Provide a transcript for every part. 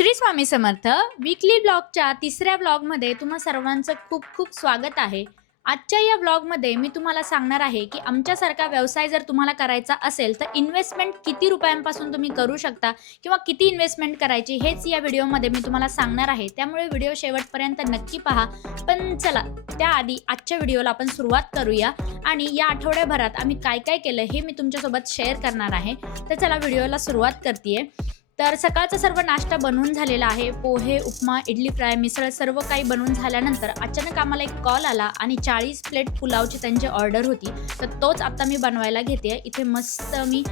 Shri Swami Samarth. Weekly ब्लॉगच्या तिसऱ्या ब्लॉगमध्ये तुम्हा सर्वांचं खूप खूप स्वागत आहे. आजच्या या ब्लॉगमध्ये मी तुम्हाला सांगणार आहे की आमच्यासारखा व्यवसाय जर तुम्हाला करायचा असेल तर इन्व्हेस्टमेंट किती रुपयांपासून तुम्ही करू शकता किंवा किती इन्व्हेस्टमेंट करायची हेच या व्हिडिओमध्ये मी तुम्हाला सांगणार आहे. त्यामुळे व्हिडिओ शेवटपर्यंत नक्की पहा. पण चला त्याआधी आजच्या व्हिडिओला आपण सुरुवात करूया आणि या आठवड्याभरात आम्ही काय काय केलं हे मी तुमच्यासोबत शेअर करणार आहे. तर चला व्हिडिओला सुरुवात करते. तर सकाळचा सर्व नाश्ता बनवून झालेला आहे. पोहे, उपमा, इडली फ्राय, मिसळ सर्व काही बनवून झाल्यानंतर अचानक आम्हाला एक कॉल आला आणि 40 प्लेट पुलावची त्यांची ऑर्डर होती. तर तोच आता मी बनवायला घेते. इथे मस्त मी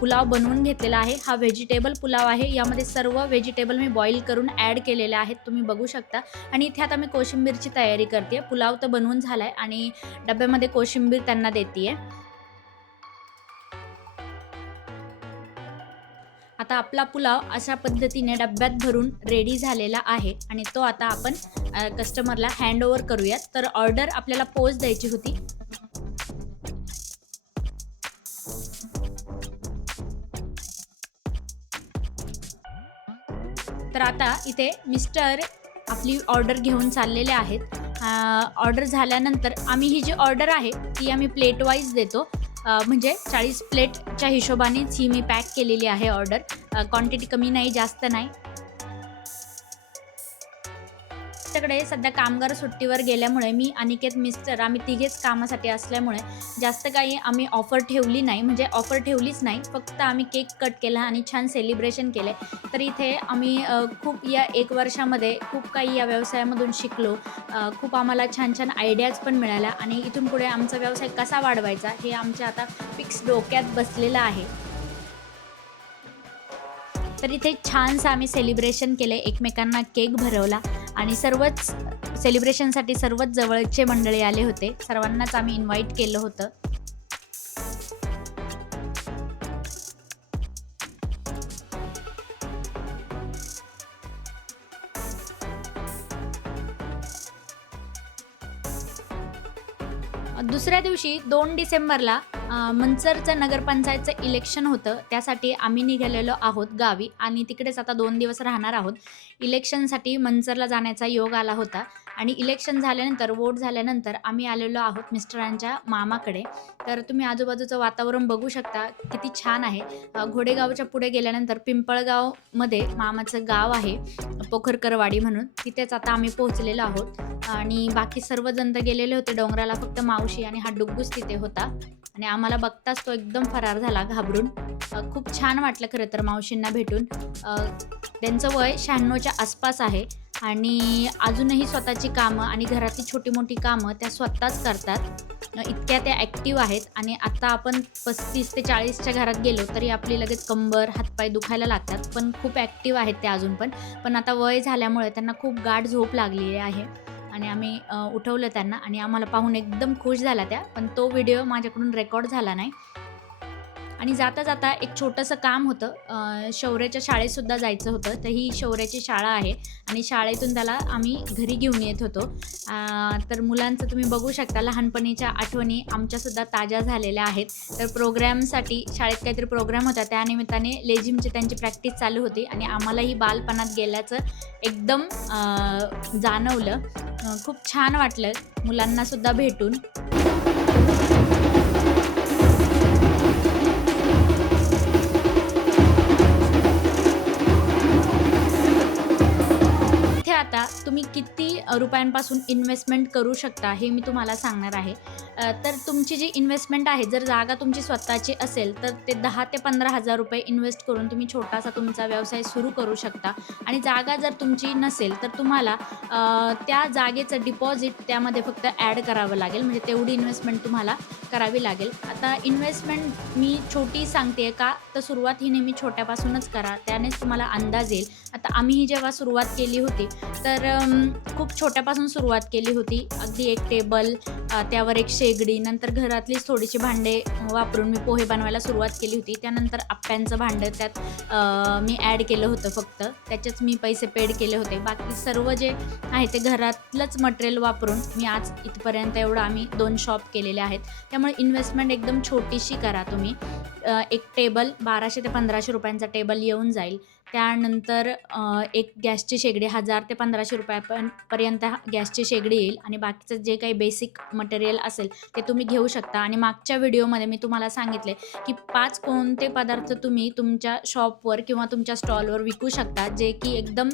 पुलाव बनवून घेतलेला आहे. हा व्हेजिटेबल पुलाव आहे. यामध्ये सर्व व्हेजिटेबल मी बॉईल करून ॲड केलेले आहेत, तुम्ही बघू शकता. आणि इथे आता मी कोशिंबीरची तयारी करते. पुलाव तर बनवून झाला आहे आणि डब्यामध्ये कोशिंबीर त्यांना देते आहे. आता आपला पुलाव अशा पद्धतीने डब्यात भरून रेडी झालेला आहे आणि तो आता आपण कस्टमरला हँडओव्हर करूयात. तर ऑर्डर आपल्याला पोच द्यायची होती. तर आता इथे मिस्टर आपली ऑर्डर घेऊन चाललेले आहेत. ऑर्डर झाल्यानंतर आम्ही ही जी ऑर्डर आहे ती आम्ही प्लेट वाईज देतो. म्हणजे 40 प्लेटच्या हिशोबानेच ही मी पॅक केलेली आहे ऑर्डर. क्वांटिटी कमी नाही, जास्त नाही. आमच्याकडे सध्या कामगार सुट्टीवर गेल्यामुळे मी अनिकेत मिस्टर आम्ही तिघेच कामासाठी असल्यामुळे जास्त काही आम्ही ऑफर ठेवली नाही, म्हणजे ऑफर ठेवलीच नाही. फक्त आम्ही केक कट केला आणि छान सेलिब्रेशन केले. तर इथे आम्ही खूप या 1 वर्षामध्ये खूप काही या व्यवसायामधून शिकलो. खूप आम्हाला छान छान आयडियाज पण मिळाल्या आणि इथून पुढे आमचा व्यवसाय कसा वाढवायचा हे आमच्या आता फिक्स डोक्यात बसलेलं आहे. तर इथे छानसं आम्ही सेलिब्रेशन केलं. एकमेकांना केक भरवला आणि सर्वच सेलिब्रेशनसाठी सर्वच जवळचे मंडळी आले होते. सर्वांनाच आम्ही इन्व्हाइट केलं होतं. दुसऱ्या दिवशी 2 डिसेंबरला मंचरचं नगरपंचायतचं इलेक्शन होतं. त्यासाठी आम्ही निघालेलो आहोत गावी आणि तिकडेच आता 2 दिवस राहणार आहोत. इलेक्शनसाठी मंचरला जाण्याचा योग आला होता आणि इलेक्शन झाल्यानंतर, वोट झाल्यानंतर आम्ही आलेलो आहोत मिस्टरांच्या मामाकडे. तर तुम्ही आजूबाजूचं वातावरण बघू शकता, किती छान आहे. घोडेगावच्या पुढे गेल्यानंतर पिंपळगावमध्ये मामाचं गाव आहे, पोखरकरवाडी म्हणून. तिथेच आता आम्ही पोहोचलेलो आहोत आणि बाकी सर्वजण तर गेलेले होते डोंगराला. फक्त मावशी आणि हा डुग्गूस तिथे होता आणि आम्हाला बघताच तो एकदम फरार झाला घाबरून. खूप छान वाटलं खरं तर मावशींना भेटून. त्यांचं वय 96च्या आसपास आहे आणि अजूनही स्वतःची कामं आणि घरातली छोटी मोठी कामं त्या स्वतःच करतात. इतक्या त्या ॲक्टिव्ह आहेत. आणि आता आपण 35 ते 40च्या घरात गेलो तरी आपली लगेच कंबर हातपाय दुखायला लागतात. पण खूप ॲक्टिव्ह आहेत ते अजून पण आता वय झाल्यामुळे त्यांना खूप गाढ झोप लागलेली आहे आणि आम्ही उठवलं त्यांना आणि आम्हाला पाहून एकदम खुश झाल्या त्या. पण तो व्हिडिओ माझ्याकडून रेकॉर्ड झाला नाही. आणि जाता जाता एक छोटंसं काम होतं. शौर्याच्या शाळेतसुद्धा जायचं होतं. तर ही शौर्याची शाळा आहे आणि शाळेतून त्याला आम्ही घरी घेऊन येत होतो. तर मुलांचं तुम्ही बघू शकता, लहानपणीच्या आठवणी आमच्यासुद्धा ताज्या झालेल्या आहेत. तर प्रोग्रॅमसाठी शाळेत काहीतरी प्रोग्राम होता, त्यानिमित्ताने लेझिमची त्यांची प्रॅक्टिस चालू होती आणि आम्हालाही बालपणात गेल्याचं एकदम जाणवलं. खूप छान वाटलं मुलांनासुद्धा भेटून. इथे आता तुम्ही किती रुपयांपासून इन्व्हेस्टमेंट करू शकता हे मी तुम्हाला सांगणार आहे. तर तुमची जी इन्व्हेस्टमेंट आहे, जर जागा तुमची स्वतःची असेल तर ते 10,000 ते 15,000 रुपये इन्व्हेस्ट करून तुम्ही छोटासा तुमचा व्यवसाय सुरू करू शकता. आणि जागा जर तुमची नसेल तर तुम्हाला त्या जागेचं डिपॉझिट त्यामध्ये फक्त ॲड करावं लागेल, म्हणजे तेवढी इन्व्हेस्टमेंट तुम्हाला करावी लागेल. आता इन्व्हेस्टमेंट मी छोटी सांगते का, तर सुरुवात ही नेहमी छोट्यापासूनच करा, त्यानेच तुम्हाला अंदाज येईल. आता आम्हीही जेव्हा सुरुवात केली होती तर खूप छोट्यापासून सुरुवात केली होती. अगदी एक टेबल, त्यावर एक शेगडी, नंतर घरातलीच थोडीशी भांडे वापरून मी पोहे बनवायला सुरुवात केली होती. त्यानंतर आप्प्यांचं भांडं त्यात मी ॲड केलं होतं. फक्त त्याचेच मी पैसे पेड केले होते. बाकी सर्व जे आहे ते घरातलंच मटेरियल वापरून मी आज इथपर्यंत एवढं आम्ही 2 शॉप केलेले आहेत. त्यामुळे इन्व्हेस्टमेंट एकदम छोटीशी करा तुम्ही. एक टेबल 1200 ते 1500 रुपयांचा टेबल येऊन जाईल. त्यानंतर एक गॅसची शेगडी 1000 ते 1500 पर्यंत गॅसची शेगडी येईल आणि बाकीचं जे काही बेसिक मटेरियल असेल ते तुम्ही घेऊ शकता. आणि मागच्या व्हिडिओमध्ये मी तुम्हाला सांगितले की 5 कोणते पदार्थ तुम्ही तुमच्या शॉपवर किंवा तुमच्या स्टॉलवर विकू शकता, जे की एकदम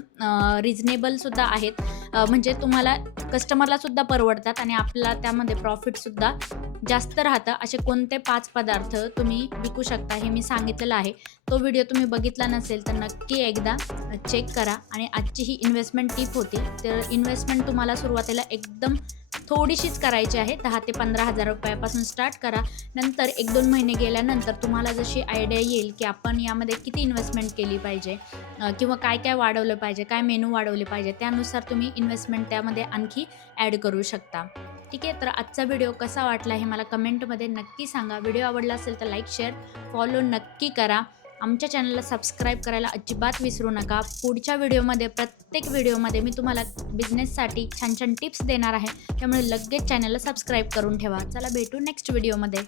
रिझनेबलसुद्धा आहेत. म्हणजे तुम्हाला कस्टमरलासुद्धा परवडतात आणि आपल्याला त्यामध्ये प्रॉफिटसुद्धा जास्त राहतं. असे कोणते 5 पदार्थ तुम्ही विकू शकता हे मी सांगितलेलं आहे. तो व्हिडिओ तुम्ही बघितला नसेल तर नक्की एकदा चेक करा. आणि आजची ही इन्व्हेस्टमेंट टिप होती. तर इन्व्हेस्टमेंट तुम्हाला सुरुवातीला एकदम थोडीशीच करायची आहे. 10,000 ते 15,000 रुपयापासून स्टार्ट करा. नंतर 1-2 महिने गेल्यानंतर तुम्हाला जशी आयडिया येईल की आपण यामध्ये किती इन्व्हेस्टमेंट केली पाहिजे किंवा काय काय वाढवलं पाहिजे, काय मेनू वाढवले पाहिजे, त्यानुसार तुम्ही इन्व्हेस्टमेंट त्यामध्ये आणखी ॲड करू शकता. ठीक आहे. तर आजचा व्हिडिओ कसा वाटला हे मला कमेंटमध्ये नक्की सांगा. व्हिडिओ आवडला असेल तर लाईक, शेअर, फॉलो नक्की करा. आमच्या चॅनलला सबस्क्राईब करायला अजिबात विसरू नका. पुढच्या व्हिडिओमध्ये प्रत्येक व्हिडिओमध्ये मी तुम्हाला बिझनेससाठी छान छान टिप्स देणार आहे. त्यामुळे लगेच चॅनलला सबस्क्राईब करून ठेवा. चला भेटू नेक्स्ट व्हिडिओमध्ये.